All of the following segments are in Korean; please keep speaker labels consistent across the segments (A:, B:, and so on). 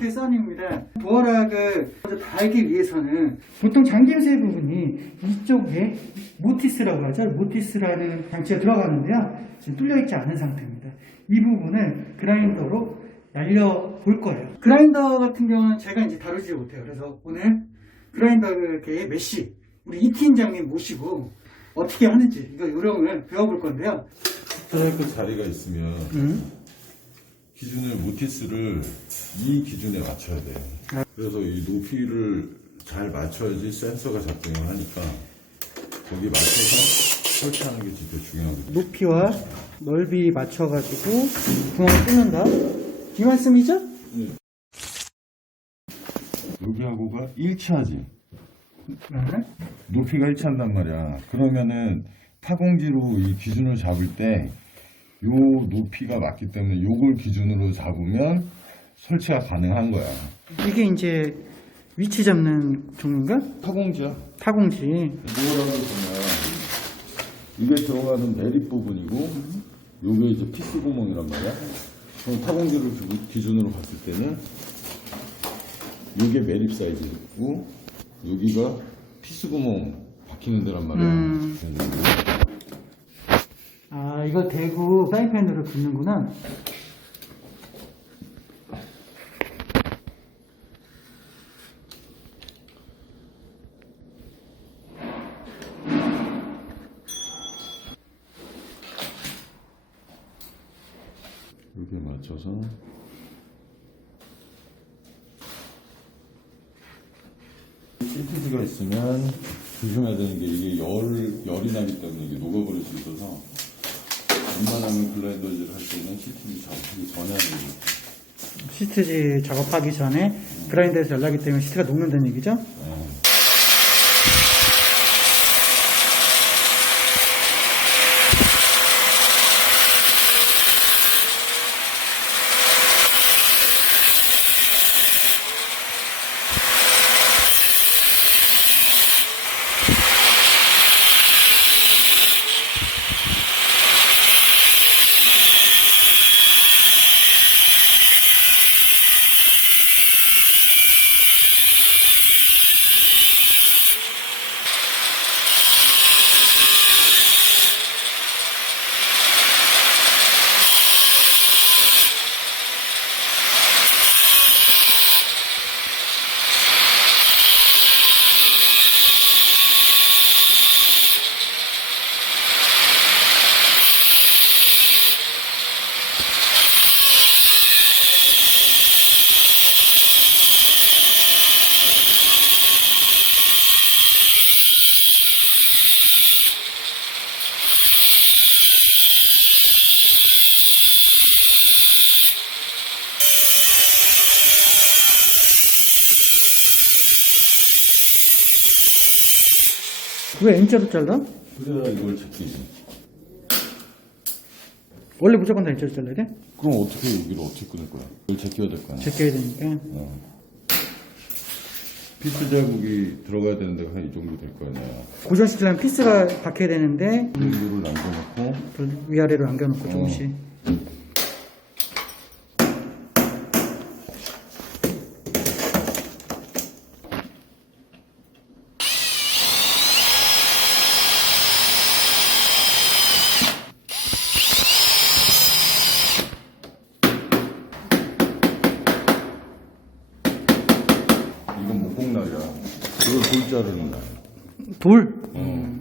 A: 포인트 선입니다. 도어락을 달기 위해서는 보통 잠김새 부분이 이쪽에 모티스라고 하죠. 모티스라는 장치가 들어가는데요. 지금 뚫려있지 않은 상태입니다. 이 부분을 그라인더로 날려볼 거예요. 그라인더 같은 경우는 제가 이제 다루지 못해요. 그래서 오늘 그라인더계의 메시, 우리 이 팀장님 모시고 어떻게 하는지 이거 요령을 배워볼 건데요.
B: 스트라이크 자리가 있으면
A: 음.
B: 기준을 모티스를 이 기준에 맞춰야 돼요. 그래서 이 높이를 잘 맞춰야지 센서가 작동을 하니까 거기 맞춰서 설치하는 게 진짜 중요하거든요.
A: 높이와 넓이 맞춰가지고 구멍을 뚫는다. 이 말씀이죠?
B: 여기하고가 일치하지.
A: 네.
B: 높이가 일치한단 말이야. 그러면은 타공지로 이 기준을 잡을 때 요 높이가 맞기 때문에 요걸 기준으로 잡으면 설치가 가능한 거야.
A: 이게 이제 위치 잡는 종류인가?
B: 타공지야.
A: 타공지.
B: 뭐라고 보면 이게 들어가는 내립 부분이고 요게 이제 피스 구멍이란 말이야. 그럼 타공지를 기- 기준으로 봤을 때는 요게 매립 사이즈고 여기가 피스 구멍 박히는 데란 말이야.
A: 음. 아, 이거 대고 사이펜으로 붓는구나.
B: 여기에 맞춰서 CTG가 있으면 조심해야 되는 게 이게 열, 열이 나기 때문에 이게 녹아버릴 수 있어서 웬만하면 글라이더질을 할 때는 CTG 작업하기 전에 하는
A: 시트지 작업하기 전에 그라인더에서 연락이 때문에 시트가 녹는다는 얘기죠?
B: 어.
A: 왜 N자로 잘라?
B: 그래야 이걸 제끼지.
A: 원래 무조건 다 N자로 잘라야 돼?
B: 그럼 어떻게 여기를 어떻게 끊을 거야? 이걸 제껴야 될 거 아니야?
A: 제껴야 되니까.
B: 어. 피스 자국이 들어가야 되는 데가 한이 정도 될 거 아니야.
A: 고정시키려면 피스가 박혀야 되는데
B: 이 정도를 남겨놓고
A: 위아래로 남겨놓고 조금씩.
B: 이건 목공날이야. 이걸 돌 자르는 날.
A: 돌.
B: 어.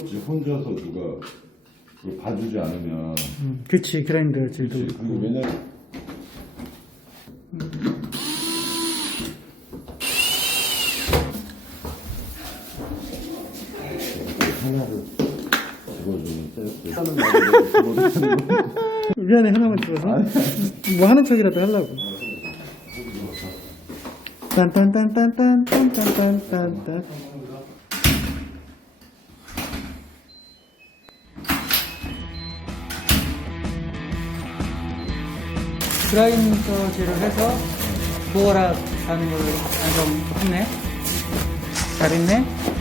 B: 혹시 혼자서 누가 그걸 봐주지 않으면
A: 음, 그치 그라인더 질도
B: 그치? 그리고 왜냐면 하나를 집어주면 하는 날에 집어주는 거
A: 미안해 하나만 찍어서 뭐 하는 척이라도 하려고 딴딴딴딴딴딴딴딴딴 그라인더질을 해서 부어라 하는 걸 완성 했네. 잘했네.